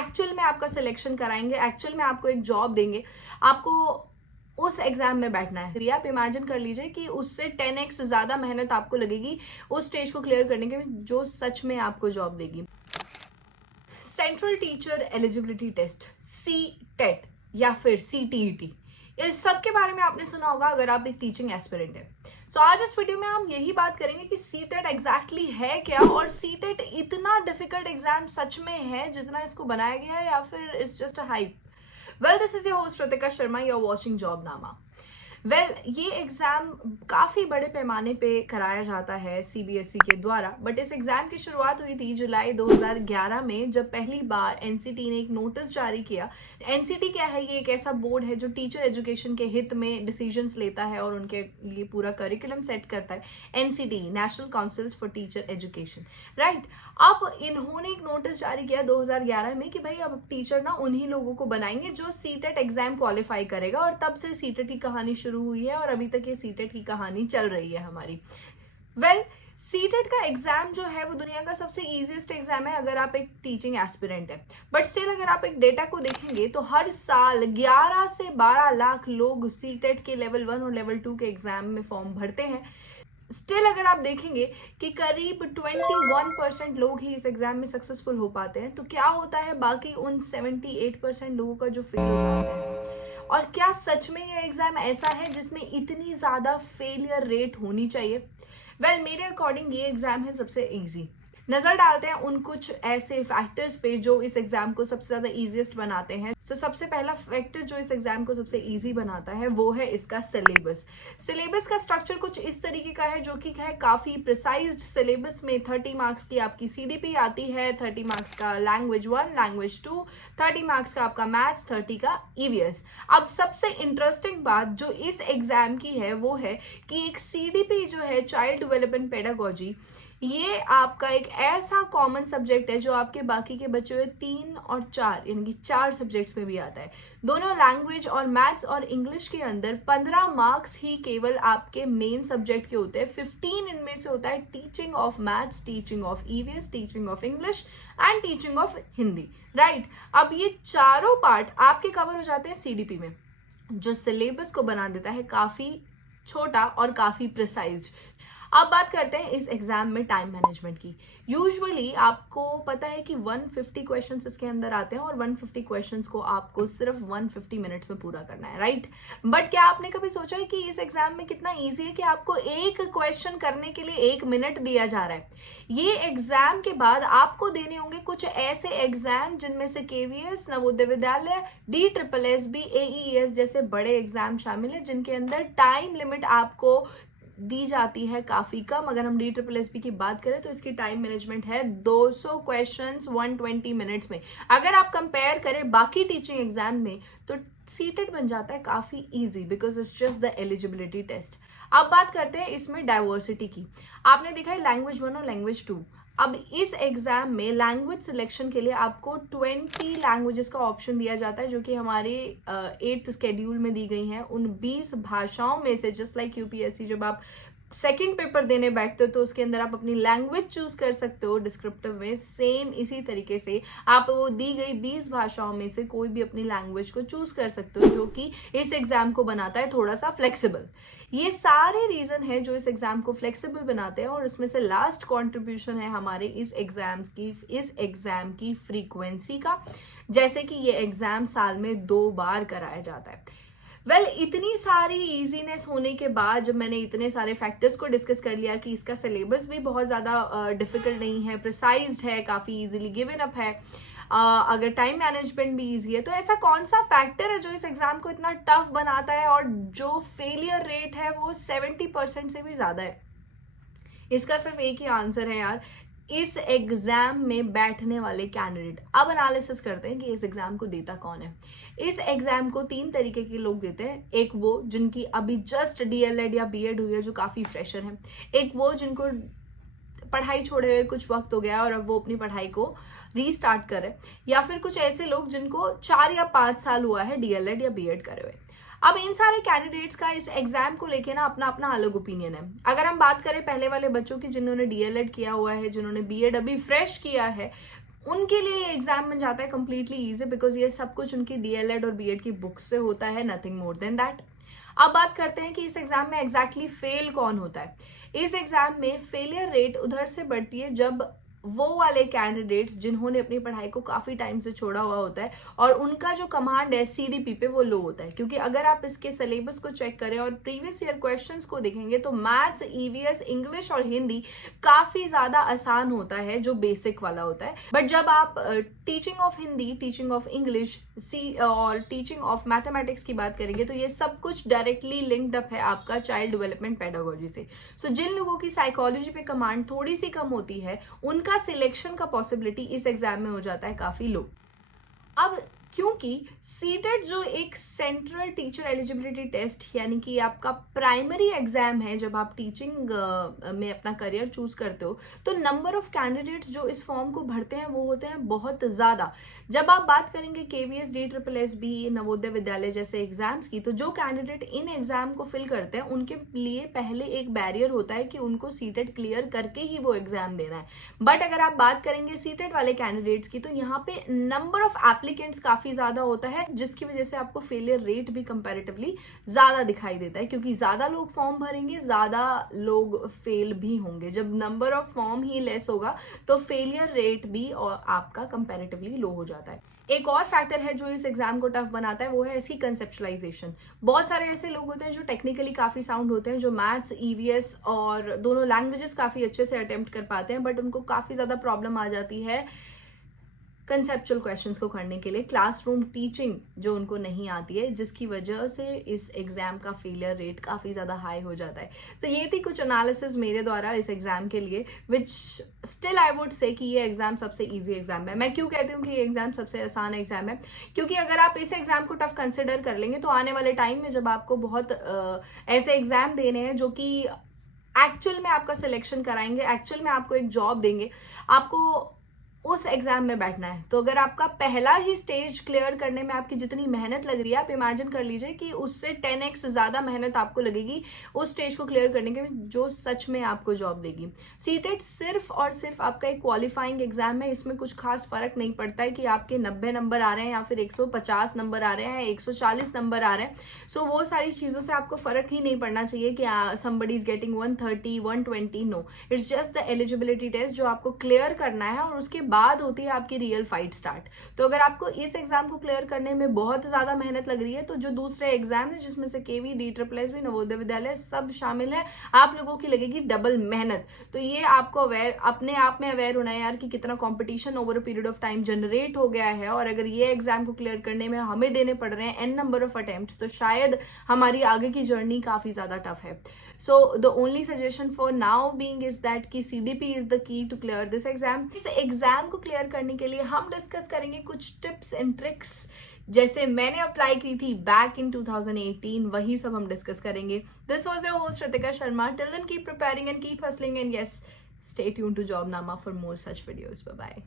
Actual में आपका selection कराएंगे, एक्चुअल में आपको एक जॉब देंगे, आपको उस एग्जाम में बैठना है। आप इमेजिन कर लीजिए कि उससे 10x ज्यादा मेहनत आपको लगेगी उस स्टेज को क्लियर करने के, जो सच में आपको जॉब देगी। Central teacher eligibility test, CTET या फिर CTET, इस सब के बारे में आपने सुना होगा अगर आप एक टीचिंग एस्पिरेंट है। सो आज इस वीडियो में हम यही बात करेंगे कि CTET एग्जैक्टली है क्या, और CTET इतना डिफिकल्ट एग्जाम सच में है जितना इसको बनाया गया है, या फिर it's just a hype. Well, this is your host Ritika Sharma, you are watching Jobnama. Well, ये एग्जाम काफी बड़े पैमाने पे कराया जाता है CBSE के द्वारा, बट इस एग्जाम की शुरुआत हुई थी जुलाई 2011 में, जब पहली बार NCT ने एक नोटिस जारी किया। NCT क्या है? ये एक ऐसा बोर्ड है जो टीचर एजुकेशन के हित में डिसीजंस लेता है और उनके लिए पूरा करिकुलम सेट करता है। NCT, national councils for teacher education, right. अब इन्होंने एक नोटिस जारी किया 2011 में कि भाई अब टीचर ना उन्हीं लोगों को बनाएंगे जो CTET एग्जाम क्वालिफाई करेगा, और तब से CTET की कहानी शुरू हुई है और अभी तक ये CTET की कहानी चल रही है हमारी। वेल, CTET का एग्जाम जो है वो दुनिया का सबसे इजीएस्ट एग्जाम है अगर आप एक टीचिंग एस्पिरेंट है। बट स्टिल अगर आप एक डेटा को देखेंगे तो हर साल 11 से 12 लाख लोग CTET के लेवल 1 और लेवल 2 के एग्जाम में फॉर्म भरते हैं। स्टिल अगर आप देखेंगे कि करीब 21% लोग ही इस एग्जाम में सक्सेसफुल हो पाते हैं, तो क्या होता है बाकी उन 78% लोगों का जो फेल हो जाते हैं? और क्या सच में ये एग्जाम ऐसा है जिसमें इतनी ज्यादा फेलियर रेट होनी चाहिए? वेल, मेरे अकॉर्डिंग ये एग्जाम है सबसे इजी। नजर डालते हैं उन कुछ ऐसे फैक्टर्स पे जो इस एग्जाम को सबसे ज्यादा इजीएस्ट बनाते हैं। सो सबसे पहला फैक्टर जो इस एग्जाम को सबसे इजी बनाता है वो है इसका सिलेबस। सिलेबस का स्ट्रक्चर कुछ इस तरीके का है जो कि है काफी प्रिसाइज्ड। सिलेबस में 30 मार्क्स की आपकी CDP आती है, 30 मार्क्स का लैंग्वेज 1, लैंग्वेज 2, 30 मार्क्स का आपका मैथ्स, 30 का EVS। अब सबसे इंटरेस्टिंग बात जो इस एग्जाम की है वो है कि एक CDP जो है, चाइल्ड डेवलपमेंट पेडागोजी, ये आपका एक ऐसा कॉमन सब्जेक्ट है जो आपके बाकी के बचे हुए 3 और 4 यानी कि 4 सब्जेक्ट्स में भी आता है। दोनों लैंग्वेज और मैथ्स और इंग्लिश के अंदर 15 मार्क्स ही केवल आपके मेन सब्जेक्ट के होते हैं। 15 इनमें से होता है teaching of maths, teaching of EVS, teaching of English and teaching of Hindi, right. अब ये चारों पार्ट आपके कवर हो जाते हैं CDP में, जो सिलेबस को बना देता है काफी छोटा और काफी प्रिसाइज्ड। अब बात करते हैं इस एग्जाम में टाइम मैनेजमेंट की। यूजुअली आपको पता है कि 150 क्वेश्चंस इसके अंदर आते हैं और 150 क्वेश्चंस को आपको सिर्फ 150 मिनट्स में पूरा करना है, राइट। बट क्या आपने कभी सोचा है कि इस एग्जाम में कितना इजी है कि आपको एक क्वेश्चन करने के लिए 1 मिनट दिया जा रहा है? ये एग्जाम के बाद आपको देने होंगे कुछ ऐसे एग्जाम जिनमें से KVS, Navodaya Vidyalaya, DSSB, AES जैसे बड़े एग्जाम शामिल है, जिनके अंदर टाइम लिमिट आपको दी जाती है काफी कम। अगर हम DSSB की बात करें तो इसकी टाइम मैनेजमेंट है 200 क्वेश्चंस 120 मिनट्स में। अगर आप कंपेयर करें बाकी टीचिंग एग्जाम में तो CTET बन जाता है काफी easy, because it's just the eligibility test. अब बात करते हैं इसमें डाइवर्सिटी की। आपने देखा है लैंग्वेज 1 और लैंग्वेज 2। अब इस एग्जाम में लैंग्वेज सिलेक्शन के लिए आपको 20 लैंग्वेजेस का ऑप्शन दिया जाता है, जो कि हमारे 8th स्केड्यूल में दी गई हैं। उन 20 भाषाओं में से, जस्ट लाइक UPSC जब आप सेकंड पेपर देने बैठते हो तो उसके अंदर आप अपनी लैंग्वेज चूज कर सकते हो डिस्क्रिप्टिव में, सेम इसी तरीके से आप वो दी गई 20 भाषाओं में से कोई भी अपनी लैंग्वेज को चूज कर सकते हो, जो कि इस एग्जाम को बनाता है थोड़ा सा फ्लेक्सिबल। ये सारे रीजन है जो इस एग्जाम को फ्लेक्सिबल बनाते हैं, और उसमें से लास्ट कॉन्ट्रीब्यूशन है हमारे इस एग्जाम की फ्रीक्वेंसी का, जैसे कि ये एग्जाम साल में 2 बार कराया जाता है। वेल, इतनी सारी इजीनेस होने के बाद जब मैंने इतने सारे फैक्टर्स को डिस्कस कर लिया कि इसका सिलेबस भी बहुत ज़्यादा डिफिकल्ट नहीं है, प्रिसाइज्ड है, काफ़ी इजीली गिवन अप है, अगर टाइम मैनेजमेंट भी इजी है, तो ऐसा कौन सा फैक्टर है जो इस एग्जाम को इतना टफ बनाता है और जो फेलियर रेट है वो 70% से भी ज़्यादा है? इसका सिर्फ एक ही आंसर है यार, इस एग्जाम में बैठने वाले कैंडिडेट। अब एनालिसिस करते हैं कि इस एग्जाम को देता कौन है। इस एग्जाम को 3 तरीके के लोग देते हैं। एक वो जिनकी अभी जस्ट DLED या BEd हुई है, जो काफी फ्रेशर है। एक वो जिनको पढ़ाई छोड़े हुए कुछ वक्त हो गया और अब वो अपनी पढ़ाई को रीस्टार्ट कर रहे हैं, या फिर कुछ ऐसे लोग जिनको 4 या 5 साल हुआ है DLED या BEd करे हुए। अब इन सारे कैंडिडेट्स का इस एग्जाम को लेके ना अपना अपना अलग ओपिनियन है। अगर हम बात करें पहले वाले बच्चों की जिन्होंने DLED किया हुआ है, जिन्होंने BEd अभी फ्रेश किया है, उनके लिए ये एग्जाम बन जाता है कंप्लीटली इजी, बिकॉज ये सब कुछ उनकी डीएलएड और बीएड की बुक से होता है, नथिंग मोर देन दैट। अब बात करते हैं कि इस एग्जाम में एग्जैक्टली फेल कौन होता है। इस एग्जाम में फेलियर रेट उधर से बढ़ती है जब वो वाले कैंडिडेट्स जिन्होंने अपनी पढ़ाई को काफी टाइम से छोड़ा हुआ होता है और उनका जो कमांड है सीडीपी पे वो लो होता है। क्योंकि अगर आप इसके सिलेबस को चेक करें और प्रीवियस ईयर क्वेश्चंस को देखेंगे तो मैथ्स, ईवीएस, इंग्लिश और हिंदी काफी ज्यादा आसान होता है जो बेसिक वाला होता है। बट जब आप teaching of Hindi, teaching of English और टीचिंग ऑफ मैथमेटिक्स की बात करेंगे तो ये सब कुछ डायरेक्टली लिंक्ड अप है आपका चाइल्ड डेवलपमेंट पेडागोजी से। सो जिन लोगों की साइकोलॉजी पे कमांड थोड़ी सी कम होती है उनका सिलेक्शन का पॉसिबिलिटी इस एग्जाम में हो जाता है काफी लो। अब क्योंकि सीटेट जो एक सेंट्रल टीचर एलिजिबिलिटी टेस्ट यानी कि आपका प्राइमरी एग्जाम है जब आप टीचिंग में अपना करियर चूज करते हो, तो नंबर ऑफ कैंडिडेट्स जो इस फॉर्म को भरते हैं वो होते हैं बहुत ज्यादा। जब आप बात करेंगे केवीएस, DSSS, नवोदय विद्यालय जैसे एग्जाम्स की, तो जो कैंडिडेट इन एग्जाम को फिल करते हैं उनके लिए पहले एक बैरियर होता है कि उनको सीटेट क्लियर करके ही वो एग्जाम देना है। बट अगर आप बात करेंगे सीटेट वाले कैंडिडेट्स की, तो यहाँ पे नंबर ऑफ एप्लीकेंट्स काफी ज्यादा होता है, जिसकी वजह से आपको फेलियर रेट भी कंपैरेटिवली ज्यादा दिखाई देता है। क्योंकि ज्यादा लोग फॉर्म भरेंगे, ज्यादा लोग फेल भी होंगे। जब number of form he less होगा तो फेलियर रेट भी और आपका कंपैरेटिवली लो हो जाता है। एक और फैक्टर है जो इस एग्जाम को टफ बनाता है, वो है इसकी कंसेप्चुलाइजेशन। बहुत सारे ऐसे लोग होते हैं जो टेक्निकली काफी साउंड होते हैं, जो मैथ्स, ईवीएस और दोनों लैंग्वेजेस काफी अच्छे से अटेम्प्ट कर पाते हैं, बट उनको काफी ज्यादा प्रॉब्लम आ जाती है कंसेप्चुअल क्वेश्चंस को करने के लिए, क्लासरूम टीचिंग जो उनको नहीं आती है, जिसकी वजह से इस एग्जाम का फेलियर रेट काफी ज्यादा हाई हो जाता है। सो ये थी कुछ एनालिसिस मेरे द्वारा इस एग्जाम के लिए, which still I would say कि ये एग्जाम सबसे इजी एग्जाम है। मैं क्यों कहती हूँ कि ये एग्जाम सबसे आसान एग्जाम है, क्योंकि अगर आप इस एग्जाम को टफ कंसिडर कर लेंगे तो आने वाले टाइम में जब आपको बहुत ऐसे एग्जाम देने हैं जो कि एक्चुअल में आपका सिलेक्शन कराएंगे, एक्चुअल में आपको एक जॉब देंगे, आपको उस एग्जाम में बैठना है। तो अगर आपका पहला ही स्टेज क्लियर करने में आपकी जितनी मेहनत लग रही है, आप इमेजिन कर लीजिए कि उससे 10x ज्यादा मेहनत आपको लगेगी उस स्टेज को क्लियर करने के में जो सच में आपको जॉब देगी। सीटेट सिर्फ और सिर्फ आपका एक क्वालिफाइंग एग्जाम है। इसमें कुछ खास फर्क नहीं पड़ता है कि आपके 90 नंबर आ रहे हैं या फिर 150 नंबर आ रहे हैं, 140 नंबर आ रहे हैं। सो वो सारी चीजों से आपको फर्क ही नहीं पड़ना चाहिए कि somebody is getting 130, 120। No, it's just the eligibility test जो आपको क्लियर करना है और उसके बाद होती है आपकी रियल फाइट स्टार्ट। तो अगर आपको इस एग्जाम को क्लियर करने में बहुत ज्यादा मेहनत लग रही है, तो जो दूसरे एग्जाम है जिसमें से केवी, DSSS, नवोदय विद्यालय सब शामिल है, आप लोगों की लगेगी डबल मेहनत। तो ये आपको अपने आप में अवेयर होना है यार कि कितना competition over a period of time generate हो गया है, और अगर ये एग्जाम को क्लियर करने में हमें देने पड़ रहे हैं n नंबर ऑफ अटेम्प्ट्स, तो शायद हमारी आगे की जर्नी काफी ज्यादा टफ है। So the only suggestion for now being is that कि CDP is the key to clear this exam. इस एग्जाम को क्लियर करने के लिए हम डिस्कस करेंगे कुछ टिप्स एंड ट्रिक्स जैसे मैंने अप्लाई की थी बैक इन 2018, वही सब हम डिस्कस करेंगे। This was your host Ritika Sharma. Till then keep preparing and keep hustling and yes, stay tuned to Jobnama for more such videos. Bye bye.